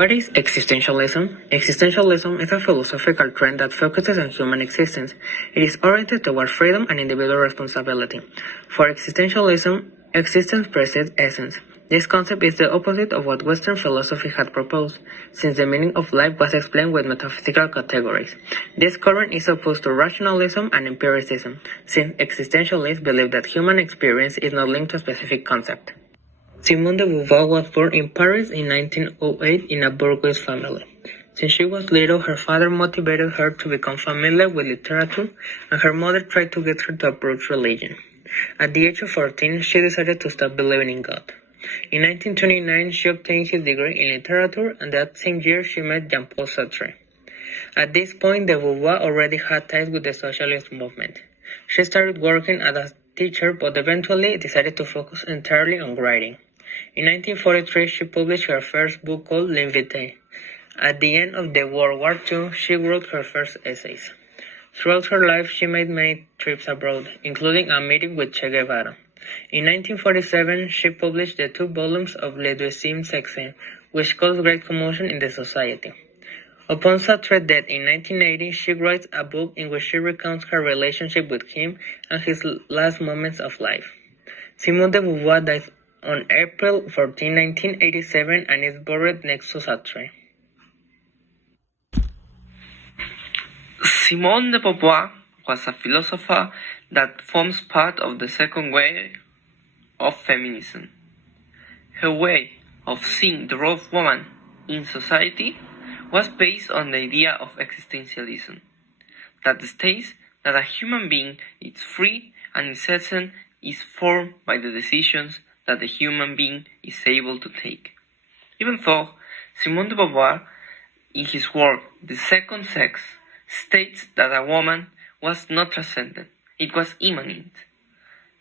What is existentialism? Existentialism is a philosophical trend that focuses on human existence. It is oriented toward freedom and individual responsibility. For existentialism, existence precedes essence. This concept is the opposite of what Western philosophy had proposed, since the meaning of life was explained with metaphysical categories. This current is opposed to rationalism and empiricism, since existentialists believe that human experience is not linked to a specific concept. Simone de Beauvoir was born in Paris in 1908 in a bourgeois family. Since she was little, her father motivated her to become familiar with literature, and her mother tried to get her to approach religion. At the age of 14, she decided to stop believing in God. In 1929, she obtained his degree in literature, and that same year she met Jean-Paul Sartre. At this point, de Beauvoir already had ties with the socialist movement. She started working as a teacher, but eventually decided to focus entirely on writing. In 1943, she published her first book called L'Invité. At the end of the World War II, she wrote her first essays. Throughout her life, she made many trips abroad, including a meeting with Che Guevara. In 1947, she published the 2 volumes of Le Deuxième Sexe, which caused great commotion in the society. Upon Sartre's death in 1980, she writes a book in which she recounts her relationship with him and his last moments of life. Simone de Beauvoir died on April 14, 1987, and is buried next to Sartre. Simone de Beauvoir was a philosopher that forms part of the second wave of feminism. Her way of seeing the role of woman in society was based on the idea of existentialism, that states that a human being is free and its essence is formed by the decisions that the human being is able to take. Even though Simone de Beauvoir, in his work The Second Sex, states that a woman was not transcendent, it was immanent.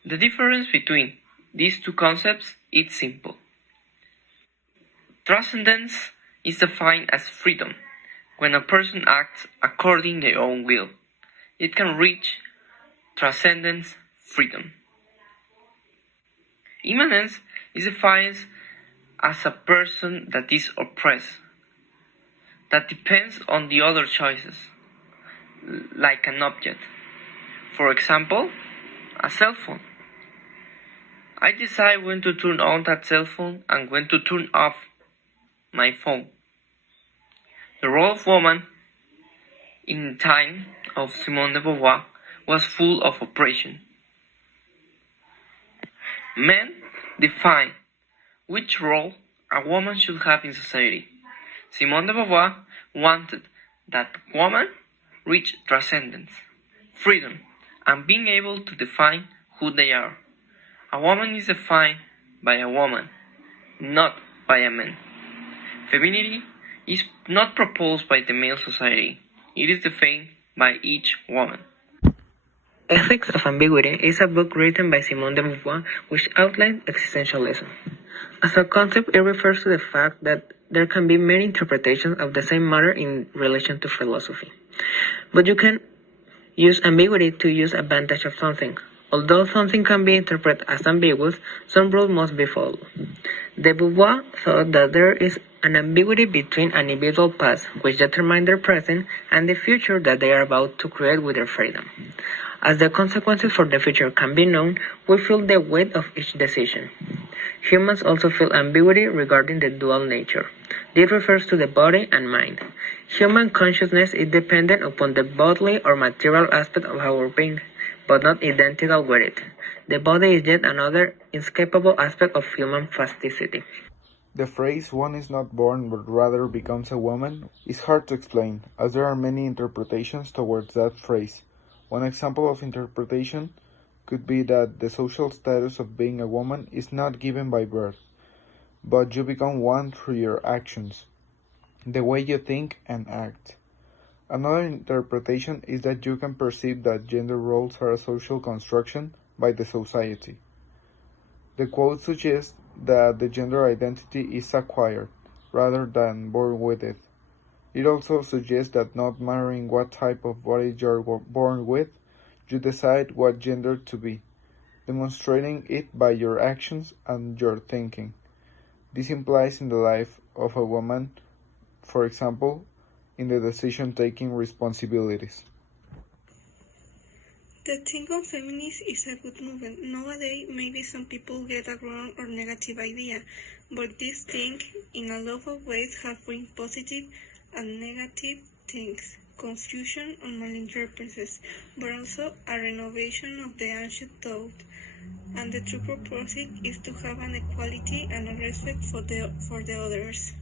The difference between these two concepts is simple. Transcendence is defined as freedom, when a person acts according to their own will. It can reach transcendence, freedom. Immanence is defined as a person that is oppressed, that depends on the other choices, like an object. For example, a cell phone. I decide when to turn on that cell phone and when to turn off my phone. The role of woman in time of Simone de Beauvoir was full of oppression. Men define which role a woman should have in society. Simone de Beauvoir wanted that woman reach transcendence, freedom, and being able to define who they are. A woman is defined by a woman, not by a man. Femininity is not proposed by the male society. It is defined by each woman. Ethics of Ambiguity is a book written by Simone de Beauvoir which outlines existentialism. As a concept, it refers to the fact that there can be many interpretations of the same matter in relation to philosophy. But you can use ambiguity to use advantage of something. Although something can be interpreted as ambiguous, some rules must be followed. De Beauvoir thought that there is an ambiguity between an individual past, which determines their present, and the future that they are about to create with their freedom. As the consequences for the future can be known, we feel the weight of each decision. Humans also feel ambiguity regarding the dual nature. This refers to the body and mind. Human consciousness is dependent upon the bodily or material aspect of our being, but not identical with it. The body is yet another inescapable aspect of human plasticity. The phrase "one is not born but rather becomes a woman" is hard to explain, as there are many interpretations towards that phrase. One example of interpretation could be that the social status of being a woman is not given by birth, but you become one through your actions, the way you think and act. Another interpretation is that you can perceive that gender roles are a social construction by the society. The quote suggests that the gender identity is acquired, rather than born with it. It also suggests that not mattering what type of body you're born with, you decide what gender to be, demonstrating it by your actions and your thinking. This implies in the life of a woman for example, in the decision-taking responsibilities. The thing on feminism is a good movement. Nowadays, maybe some people get a wrong or negative idea, but this thing, in a lot of ways, have bring positive and negative things, confusion and malinterpretations, but also a renovation of the ancient thought. And the true purpose is to have an equality and a respect for the others.